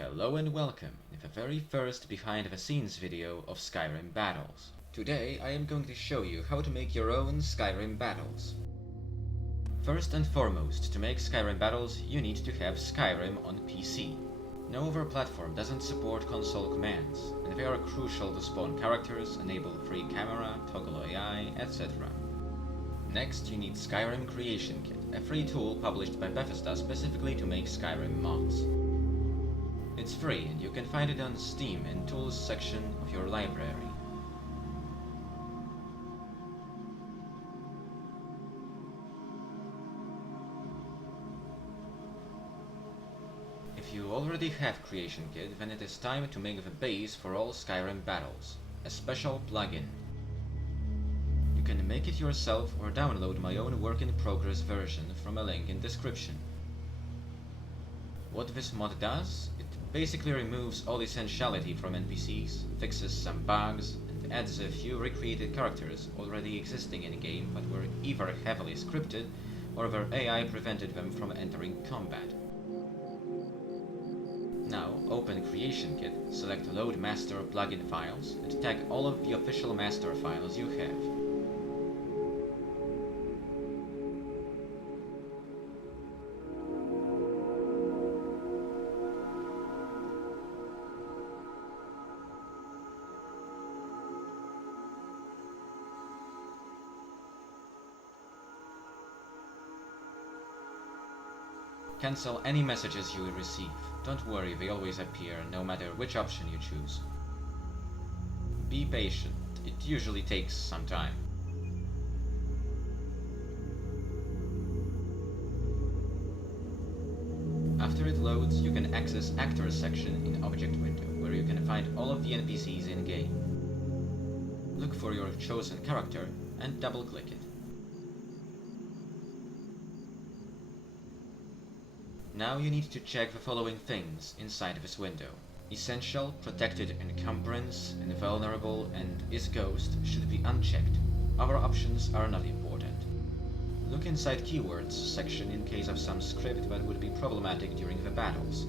Hello and welcome in the very first behind the scenes video of Skyrim Battles. Today I am going to show you how to make your own Skyrim Battles. First and foremost, to make Skyrim Battles you need to have Skyrim on PC. No other platform doesn't support console commands, and they are crucial to spawn characters, enable free camera, toggle AI, etc. Next, you need Skyrim Creation Kit, a free tool published by Bethesda specifically to make Skyrim mods. It's free and you can find it on Steam in Tools section of your library. If you already have Creation Kit, then it is time to make the base for all Skyrim Battles, a special plugin. You can make it yourself or download my own work-in-progress version from a link in description. What this mod does? It basically removes all essentiality from NPCs, fixes some bugs, and adds a few recreated characters already existing in-game but were either heavily scripted or their AI prevented them from entering combat. Now, open Creation Kit, select Load Master plugin files, and tag all of the official master files you have. Cancel any messages you will receive. Don't worry, they always appear, no matter which option you choose. Be patient, it usually takes some time. After it loads, you can access Actors section in Object window, where you can find all of the NPCs in-game. Look for your chosen character and double-click it. Now you need to check the following things inside this window. Essential, Protected Encumbrance, Invulnerable, and Is Ghost should be unchecked. Other options are not important. Look inside Keywords section in case of some script that would be problematic during the battles.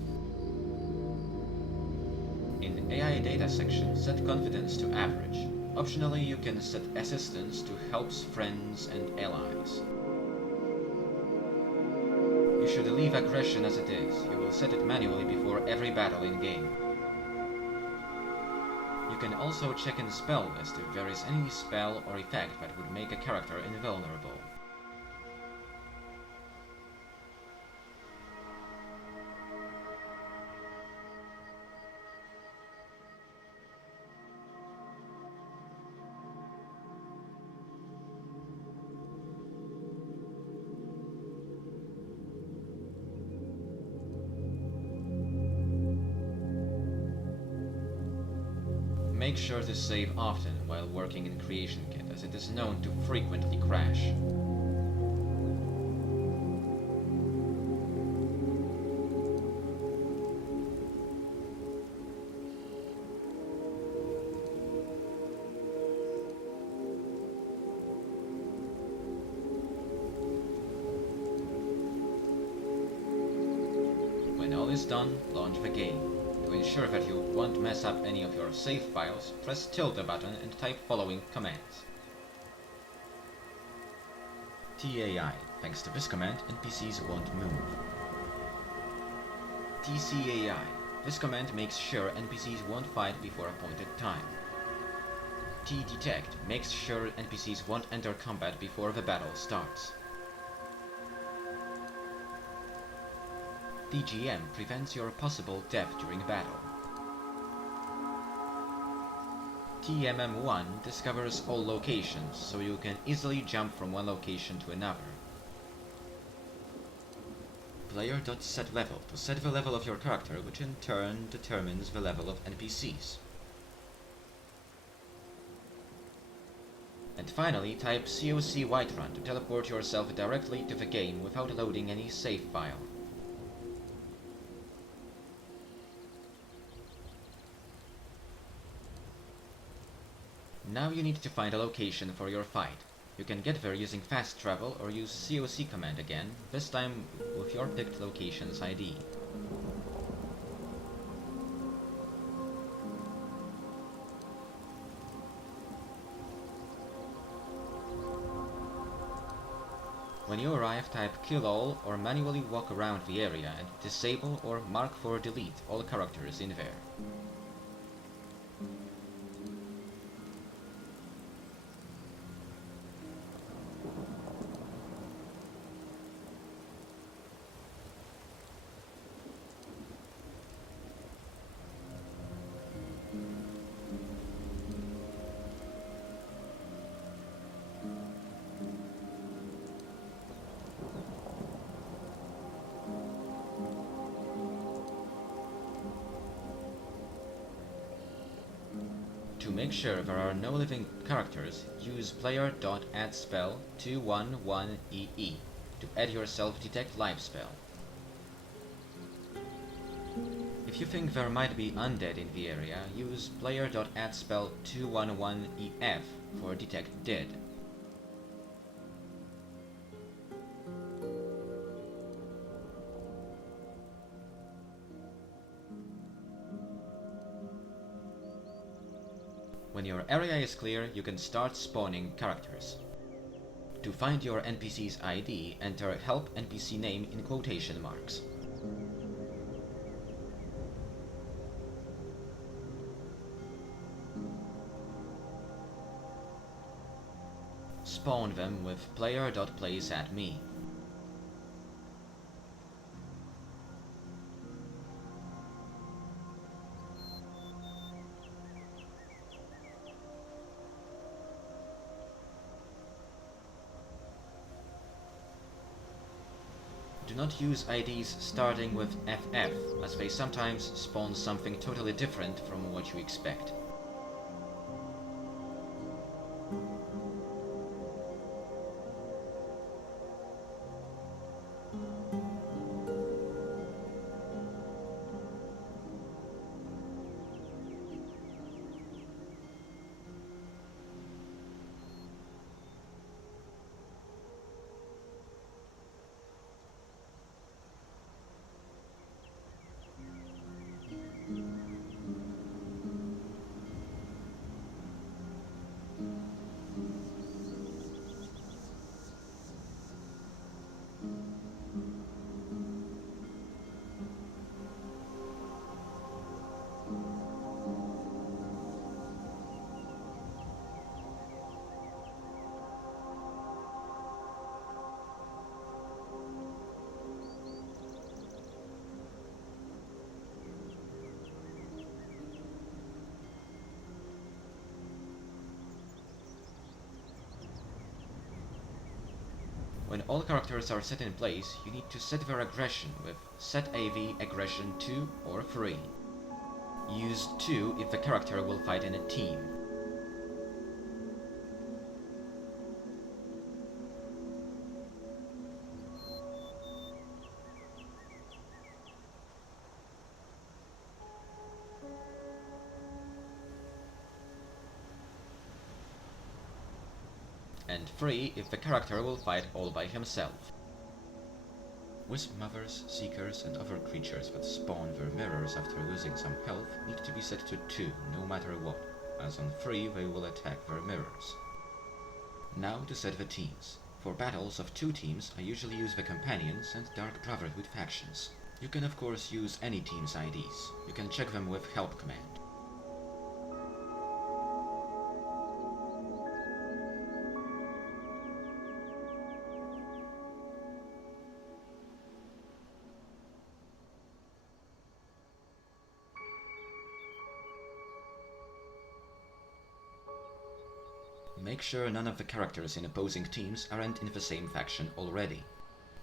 In AI Data section, set Confidence to Average. Optionally, you can set Assistance to Helps, Friends, and Allies. You should leave aggression as it is. You will set it manually before every battle in-game. You can also check in the spell list if there is any spell or effect that would make a character invulnerable. Make sure to save often while working in Creation Kit, as it is known to frequently crash. When all is done, launch the game. To ensure that you won't mess up any of your save files, press tilde button and type following commands. TAI. Thanks to this command, NPCs won't move. TCAI. This command makes sure NPCs won't fight before appointed time. TDetect makes sure NPCs won't enter combat before the battle starts. TGM prevents your possible death during battle. TMM1 discovers all locations, so you can easily jump from one location to another. Player.setLevel to set the level of your character, which in turn determines the level of NPCs. And finally, type COC Whiterun to teleport yourself directly to the game without loading any save file. Now you need to find a location for your fight. You can get there using fast travel or use COC command again, this time with your picked location's ID. When you arrive, type kill all or manually walk around the area and disable or mark for delete all characters in there. To make sure there are no living characters, use player.addSpell 211EE to add your self-detect life spell. If you think there might be undead in the area, use player.addSpell 211EF for detect dead. When your area is clear, you can start spawning characters. To find your NPC's ID, enter help NPC name in quotation marks. Spawn them with player.placeAtMe. Do not use IDs starting with FF, as they sometimes spawn something totally different from what you expect. When all characters are set in place, you need to set their aggression with set AV aggression 2 or 3. Use 2 if the character will fight in a team. And 3 if the character will fight all by himself. Wisp mothers, seekers, and other creatures that spawn their mirrors after losing some health need to be set to 2 no matter what, as on 3 they will attack their mirrors. Now to set the teams. For battles of 2 teams, I usually use the Companions and Dark Brotherhood factions. You can of course use any team's IDs. You can check them with help command. Make sure none of the characters in opposing teams aren't in the same faction already.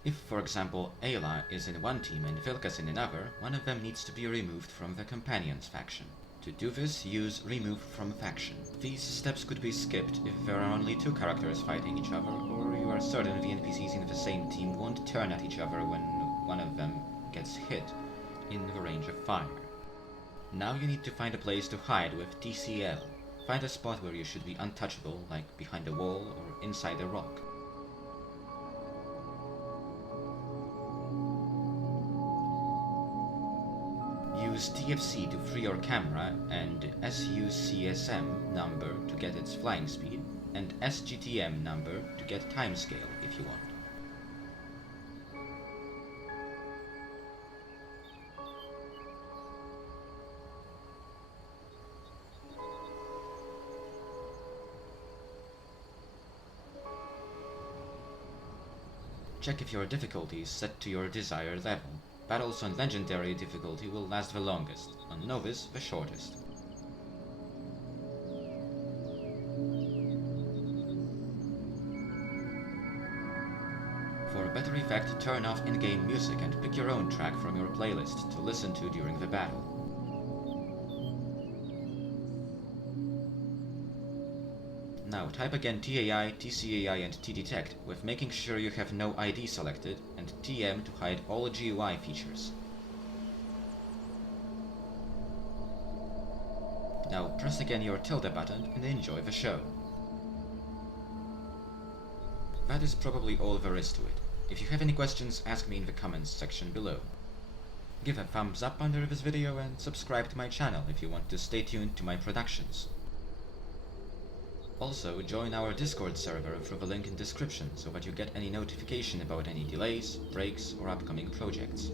If, for example, Ayla is in one team and Vilkas in another, one of them needs to be removed from the Companions faction. To do this, use Remove from Faction. These steps could be skipped if there are only 2 characters fighting each other, or you are certain the NPCs in the same team won't turn at each other when one of them gets hit in the range of fire. Now you need to find a place to hide with TCL. Find a spot where you should be untouchable, like behind a wall or inside a rock. Use TFC to free your camera and SUCSM number to get its flying speed, and SGTM number to get timescale if you want. Check if your difficulty is set to your desired level. Battles on Legendary difficulty will last the longest, on Novice the shortest. For a better effect, turn off in-game music and pick your own track from your playlist to listen to during the battle. Now type again TAI, TCAI and TDetect with making sure you have no ID selected, and TM to hide all GUI features. Now press again your tilde button and enjoy the show. That is probably all there is to it. If you have any questions, ask me in the comments section below. Give a thumbs up under this video and subscribe to my channel if you want to stay tuned to my productions. Also, join our Discord server through the link in description so that you get any notification about any delays, breaks, or upcoming projects.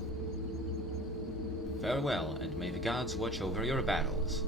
Farewell, and may the gods watch over your battles.